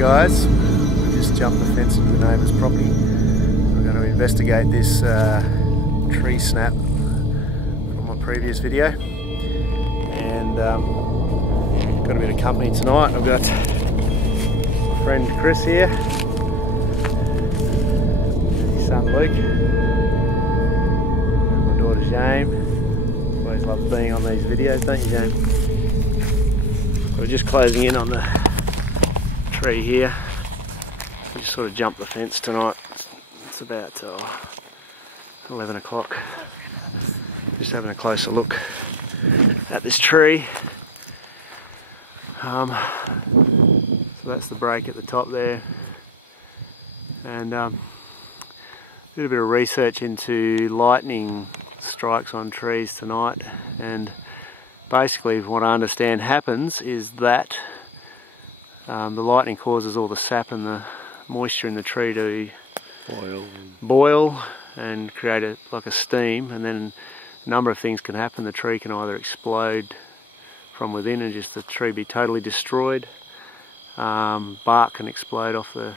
guys, we just jumped the fence into the neighbour's property. We're going to investigate this tree snap from my previous video, and got a bit of company tonight. I've got my friend Chris here, his son Luke, and my daughter James. Always love being on these videos, don't you, James? We're just closing in on the tree here. We just sort of jumped the fence tonight. It's about 11 o'clock. Just having a closer look at this tree. So that's the break at the top there. And did a bit of research into lightning strikes on trees tonight, and basically what I understand happens is that the lightning causes all the sap and the moisture in the tree to boil and create like a steam, and then a number of things can happen. The tree can either explode from within and just the tree be totally destroyed. Bark can explode off the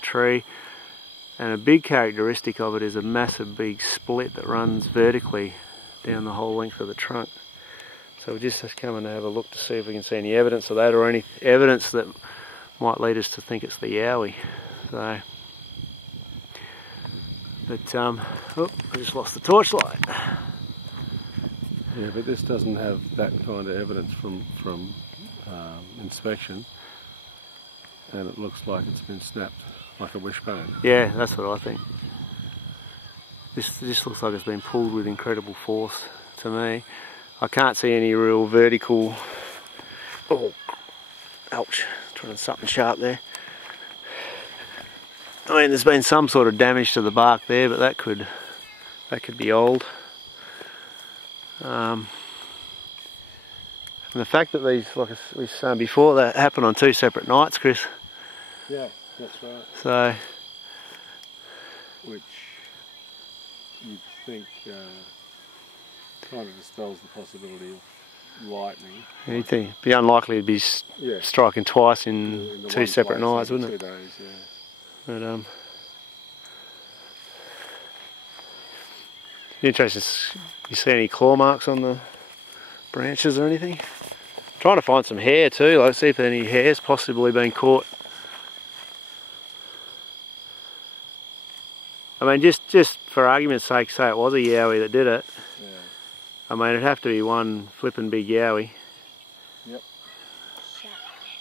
tree, and a big characteristic of it is a massive big split that runs vertically down the whole length of the trunk. So we're just coming to have a look to see if we can see any evidence of that, or any evidence that might lead us to think it's the Yowie. So, but oh, I just lost the torchlight. Yeah, but this doesn't have that kind of evidence from inspection, and it looks like it's been snapped like a wishbone. Yeah, that's what I think. This just looks like it's been pulled with incredible force to me. I can't see any real vertical. Oh, ouch! Trying something sharp there. I mean, there's been some sort of damage to the bark there, but that could be old. And the fact that these, like we were saying before, that happened on 2 separate nights, Chris. Yeah, that's right. So, which you'd think kind of dispels the possibility of lightning. Yeah, you'd think it'd be unlikely to be striking twice in 2 separate nights, wouldn't it? 2 days, yeah. But interesting. You see any claw marks on the branches or anything? Trying to find some hair too, like see if any hair's possibly been caught. I mean, just for argument's sake, say it was a Yowie that did it. Yeah. I mean, it'd have to be one flipping big Yowie. Yep.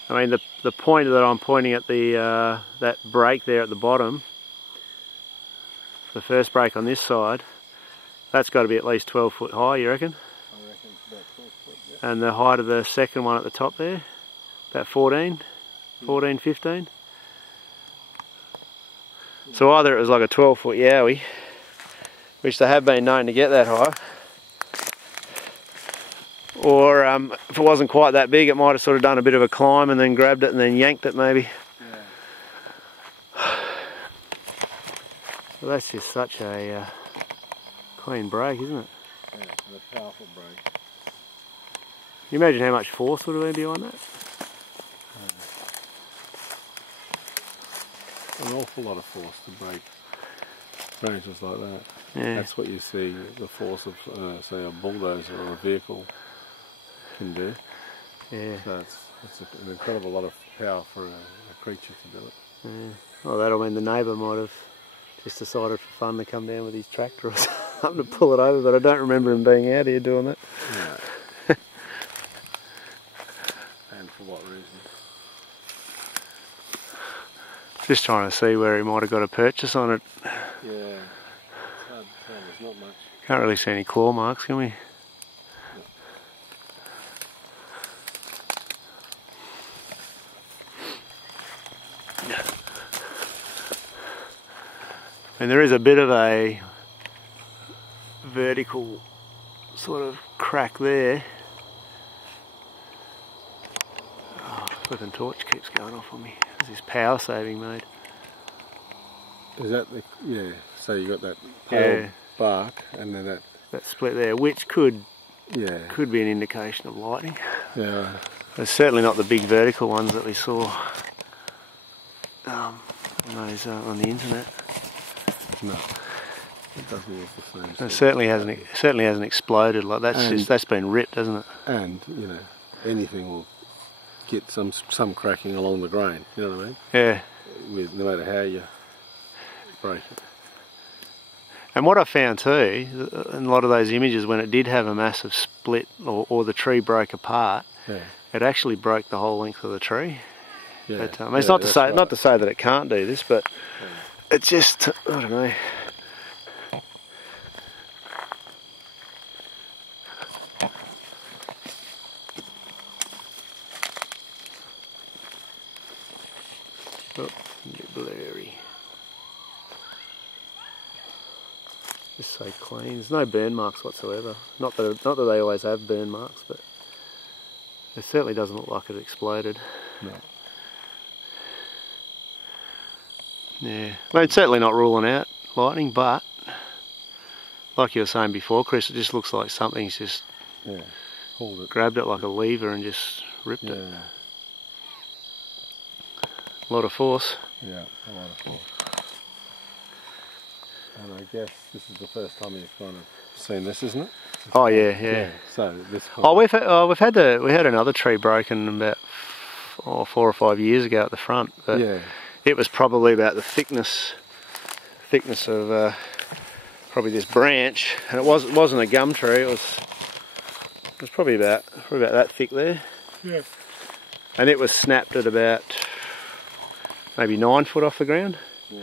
I mean, the point that I'm pointing at, the that break there at the bottom, the first break on this side, that's got to be at least 12 foot high, you reckon? I reckon it's about 12 foot, yeah. And the height of the second one at the top there, about 14, 15. So either it was like a 12 foot Yowie, which they have been known to get that high, or if it wasn't quite that big, it might have sort of done a bit of a climb and then grabbed it and then yanked it maybe. Yeah. Well, that's just such a clean break, isn't it? Yeah, and a powerful break. Can you imagine how much force would have been behind that? An awful lot of force to break branches like that. Yeah. That's what you see the force of, say, a bulldozer or a vehicle can do. Yeah. So it's an incredible lot of power for a creature to do it. Yeah. Well, that'll mean the neighbour might have just decided for fun to come down with his tractor or something to pull it over, but I don't remember him being out here doing that. No. And for what reason? Just trying to see where he might have got a purchase on it. Yeah, it's hard to tell, there's not much. Can't really see any claw marks, can we? No. And there is a bit of a vertical sort of crack there. Oh, flipping torch keeps going off on me. There's this power saving mode. Is that the, yeah, so you got that pale bark and then that split there, which could Yeah. Could be an indication of lightning. Yeah. It's certainly not the big vertical ones that we saw on the internet. No, it doesn't look the same. It certainly hasn't exploded. Like that's been ripped, hasn't it? And you know, anything will get some cracking along the grain. You know what I mean? Yeah. No matter how you break it. And what I found too, in a lot of those images, when it did have a massive split or the tree broke apart, it actually broke the whole length of the tree. Yeah. But, I mean, it's not to say that it can't do this, but it's just, I don't know. Oh, a bit blurry. Just so clean. There's no burn marks whatsoever. Not that they always have burn marks, but it certainly doesn't look like it exploded. No. Yeah. I mean, it's certainly not ruling out lightning, but like you were saying before, Chris, it just looks like something's just grabbed it like a lever and just ripped it. A lot of force. Yeah, a lot of force. And I guess this is the first time you've kind of seen this, isn't it? Oh yeah. So this. We had another tree broken about 4 or 5 years ago at the front, but it was probably about the thickness of probably this branch, and it wasn't a gum tree. It was probably about that thick there. Yeah. And it was snapped at about maybe 9 foot off the ground. Yeah.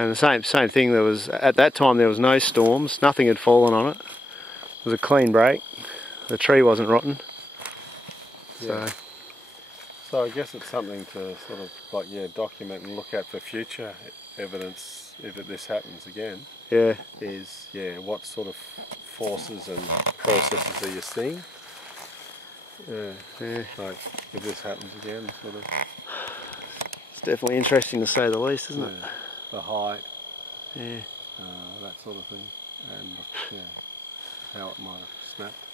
And the same thing. At that time there was no storms. Nothing had fallen on it. It was a clean break. The tree wasn't rotten. Yeah. So I guess it's something to sort of document and look at for future evidence if this happens again. Yeah. Is what sort of forces and processes are you seeing? Yeah. Like if this happens again, sort of. It's definitely interesting to say the least, isn't it? The height, that sort of thing, and how it might have snapped.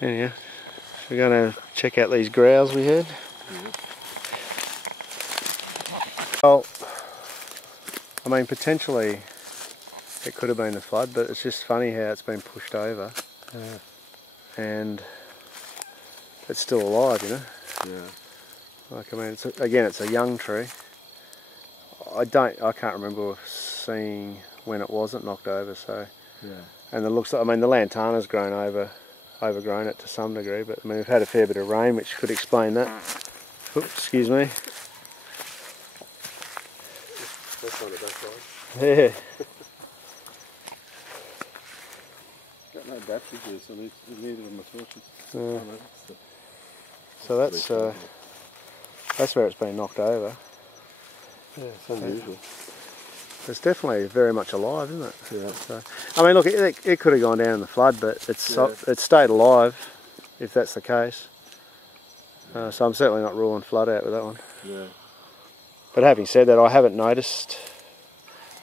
Yeah. We're going to check out these growls we had. Well, I mean, potentially it could have been the flood, but it's just funny how it's been pushed over, and it's still alive, you know. Yeah. Like, I mean, it's a young tree. I can't remember seeing when it wasn't knocked over. So, and it looks like, I mean, the lantana's overgrown it to some degree, but I mean, we've had a fair bit of rain, which could explain that. Oops, excuse me. That's on the back side. Yeah. Got no battery juice, so neither of them are torches. So that's where it's been knocked over. Yeah, it's unusual. It's definitely very much alive, isn't it? Yeah. So, I mean, look, it could have gone down in the flood, but it's stayed alive, if that's the case. So I'm certainly not ruling flood out with that one. Yeah. But having said that, I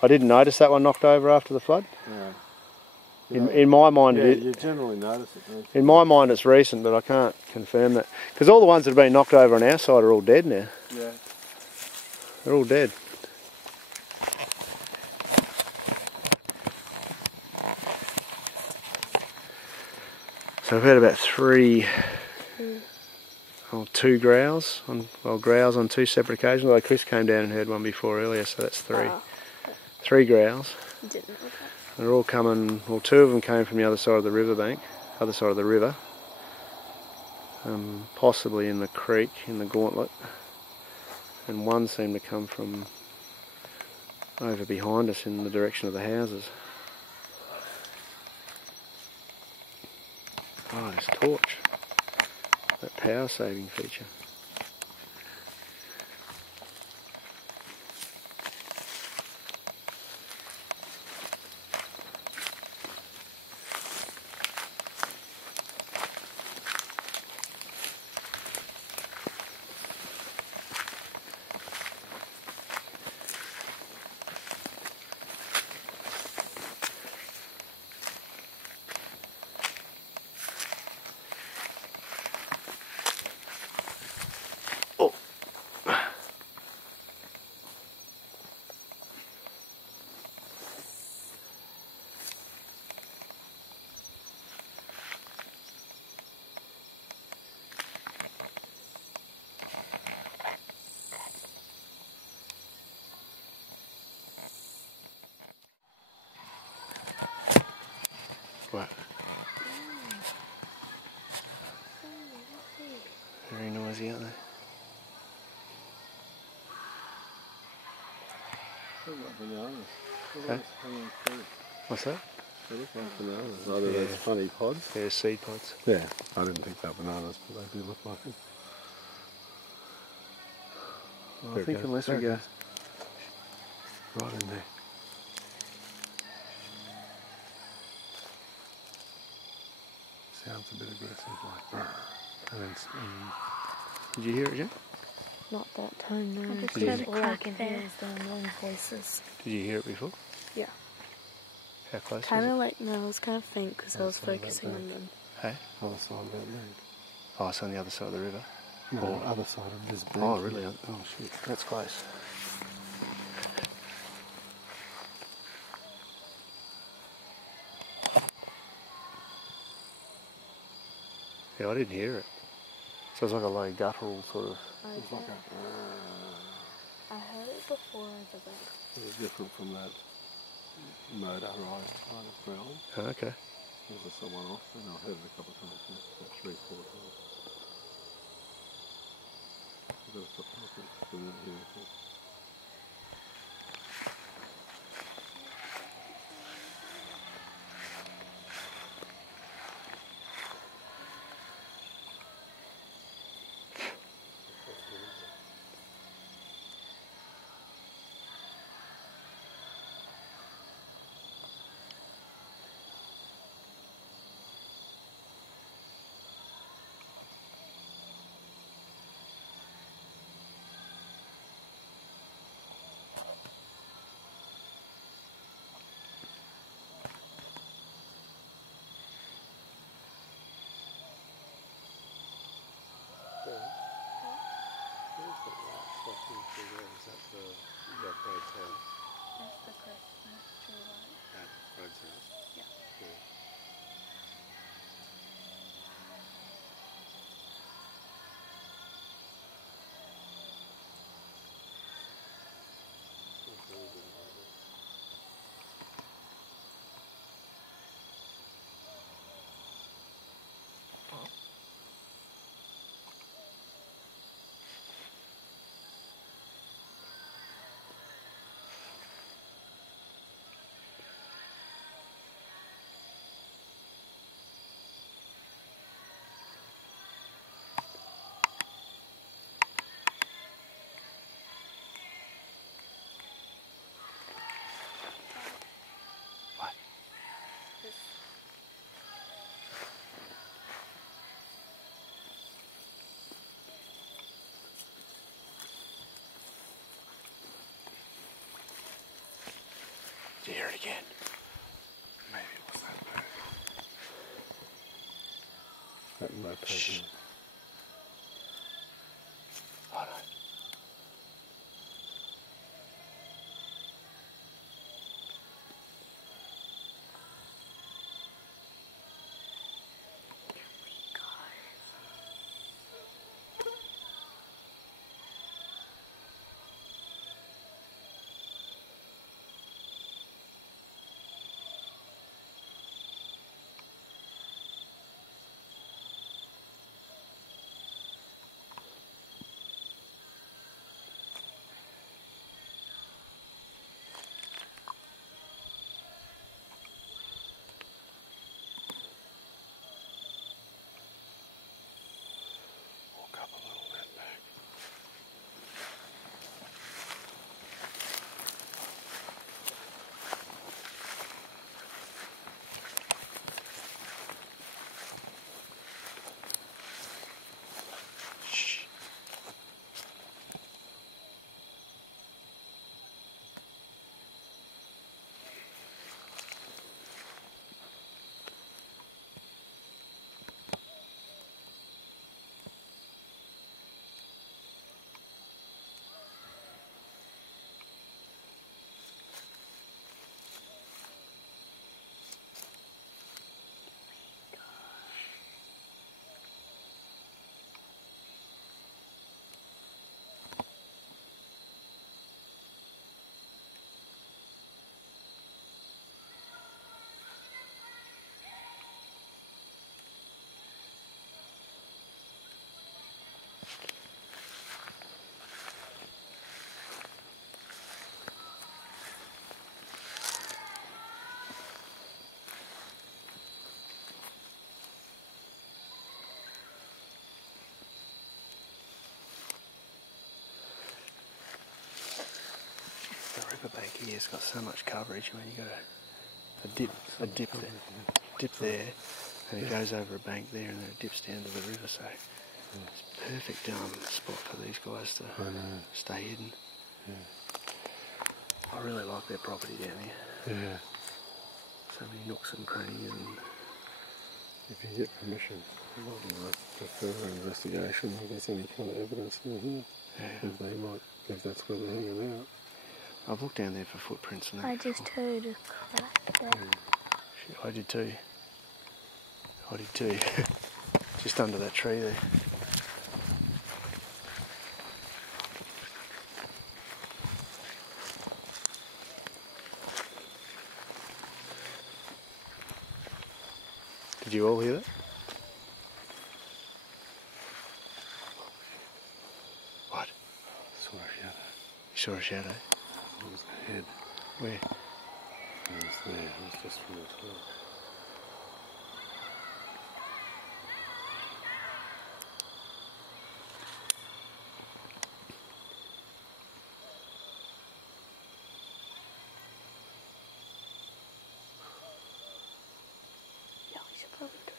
didn't notice that one knocked over after the flood. Yeah. In my mind, you generally notice it, don't you? In my mind, it's recent, but I can't confirm that because all the ones that have been knocked over on our side are all dead now. Yeah. They're all dead. So I've had about two growls on 2 separate occasions. Although Chris came down and heard one before earlier, so that's 3. 3 growls. Didn't know that. They're all coming. Well, 2 of them came from the other side of the riverbank, other side of the river, possibly in the creek in the Gauntlet, and 1 seemed to come from over behind us in the direction of the houses. Oh, this torch, that power saving feature. What? Very noisy, aren't they? They look like bananas. Huh? What's that? They look like bananas. Either those funny pods. They're seed pods. Yeah, I didn't think that bananas, but they do look like it. Well, I think unless we go right in there. Sounds a bit aggressive, like brr. And then, did you hear it, Jen? Not that time, no. I just heard All I can hear is the long voices. Did you hear it before? Yeah. How close Kind was of like, no, it was kind of faint because I was That's not that focusing bad. on them. it? Hey? other side of that lake. Oh, it's on the other side of the river. No, other side of this bank. Oh, really? Oh, shit. That's close. Yeah, I didn't hear it. So it's like a low guttural sort of. It's like I heard it before the bank. it's different from that motorised kind of growling. Oh, okay. There's just someone off, and I've heard it a couple of times, about 3-4 times. I've got to stop talking so we don't hear anything. Is that the Road's house? That's the Christmas tree light. At Road's house? Yeah. What? Did you hear it again? Maybe it was that bird. That moped. Shh. Oh no. here has got so much coverage. I mean, you got a dip there, and it goes over a bank there, and then it dips down to the river. So it's a perfect spot for these guys to stay hidden. Yeah. I really like their property down here. Yeah. So many nooks and crannies, and if you get permission, I might like for further investigation if there's any kind of evidence in here. Yeah. If that's where they're hanging out. I've looked down there for footprints and that. I just heard a crack there. Shit, I did too. Just under that tree there. Did you all hear that? What? I saw a shadow. You saw a shadow? It was the head. Where? It was there. It was just from the top. Yeah, we should probably do it.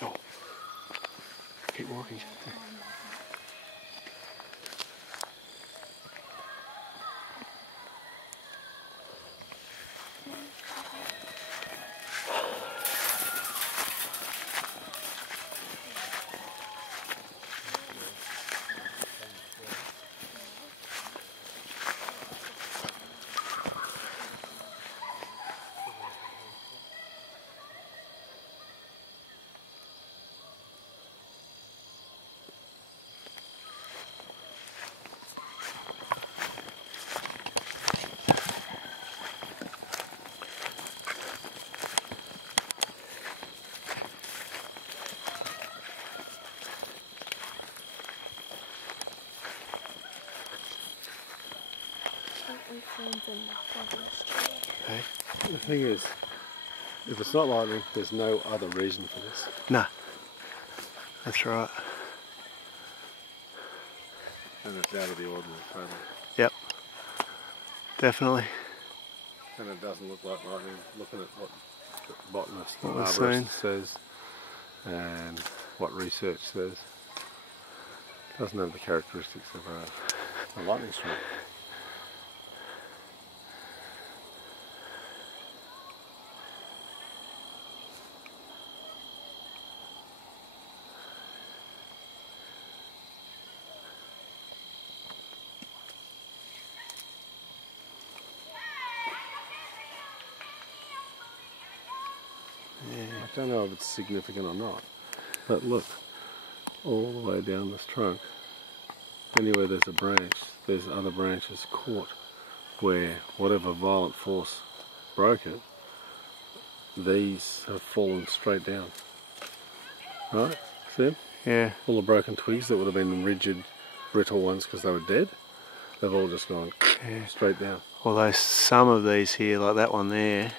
No. Keep walking. Hey? The thing is, if it's not lightning, there's no other reason for this. Nah. That's right. And it's out of the ordinary, totally. Yep. Definitely. And it doesn't look like lightning, looking at what the botanist What and was arborist says and what research says. It doesn't have the characteristics of a lightning strike. I don't know if it's significant or not, but look, all the way down this trunk, anywhere there's a branch, there's other branches caught where whatever violent force broke it, these have fallen straight down. Right? See them? Yeah. All the broken twigs that would have been rigid, brittle ones because they were dead, they've all just gone straight down. Although some of these here, like that one there,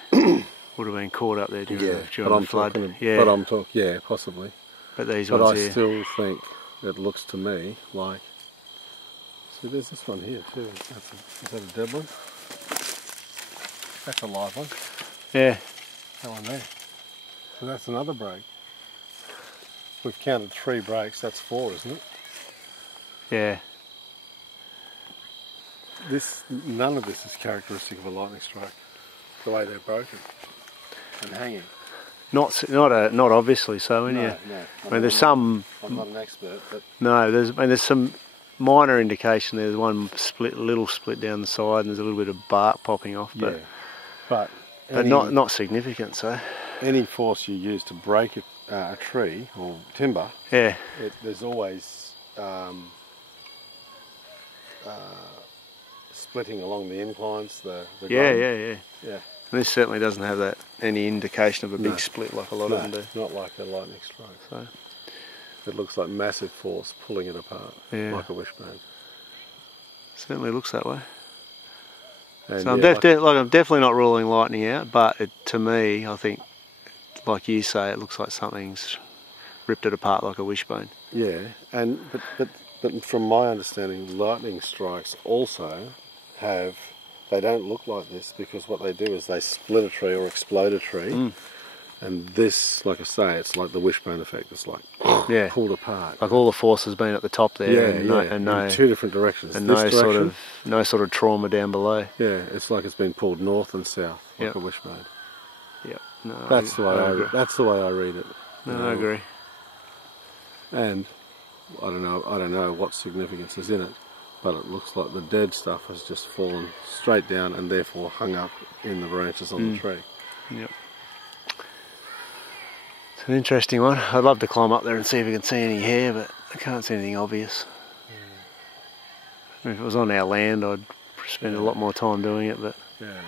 would have been caught up there during the flood. But I'm talking, yeah, possibly. But these but ones I here. still think it looks to me like. See, there's this one here too. Is that a dead one? That's a live one. Yeah. That one there. So that's another break. We've counted 3 breaks. That's 4, isn't it? Yeah. None of this is characteristic of a lightning strike. The way they're broken and hanging. Not obviously so, anyway. No. I mean, there's some. I'm not an expert, but no, there's some minor indication. There's one little split down the side, and there's a little bit of bark popping off, but not significant. So any force you use to break a tree or timber, there's always splitting along the inclines, the yeah. And this certainly doesn't have that any indication of a big No. split like a lot of them do. Not like a lightning strike. So, It looks like massive force pulling it apart, Yeah. like a wishbone. certainly looks that way. And So I'm, yeah, I'm definitely not ruling lightning out, but to me, I think, like you say, it looks like something's ripped it apart like a wishbone. yeah, and but from my understanding, lightning strikes also have. They don't look like this because what they do is they split a tree or explode a tree, and this, like I say, it's like the wishbone effect. It's like Yeah. pulled apart. Like all the force has been at the top there, Yeah, and, yeah, and in two different directions. and This no sort of trauma down below. Yeah, it's like it's been pulled north and south, like Yep. a wishbone. Yep. No, That's the way I agree. that's the way I read it. No, I agree. And I don't know what significance is in it, but it looks like the dead stuff has just fallen straight down and therefore hung up in the branches on the tree. Yep. It's an interesting one. I'd love to climb up there and see if we can see any hair, but I can't see anything obvious. If it was on our land, I'd spend a lot more time doing it, but... Yeah.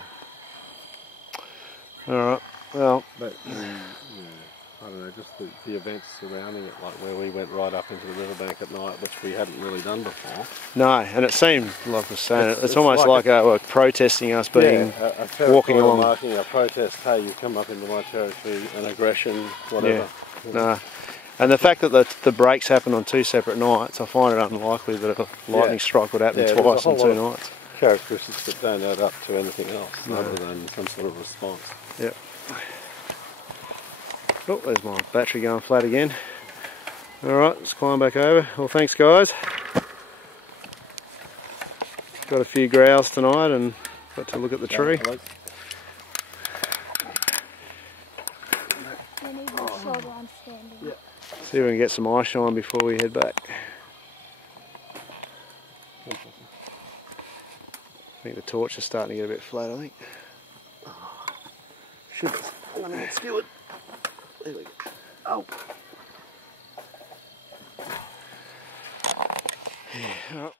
Alright, well... But I don't know, just the events surrounding it, like where we went right up into the riverbank at night, which we hadn't really done before. No, and it seemed, like I was saying, it's It's almost like like protesting us being... a walking along. marking, a protest, hey, you come up into my territory, an aggression, whatever. Yeah, no. And the fact that the breaks happened on two separate nights, I find it unlikely that a lightning strike would happen Yeah, twice there's a on whole two lot of nights. Characteristics that don't add up to anything else other than some sort of response. Yep. Oh, there's my battery going flat again. Alright, let's climb back over. Well, thanks guys. Got a few growls tonight and got to look at the tree. You need your shoulder on standing. See if we can get some eye shine before we head back. I think the torch is starting to get a bit flat, I think. Shit, I'm gonna get skewered. There we go. Oh. Yeah, alright.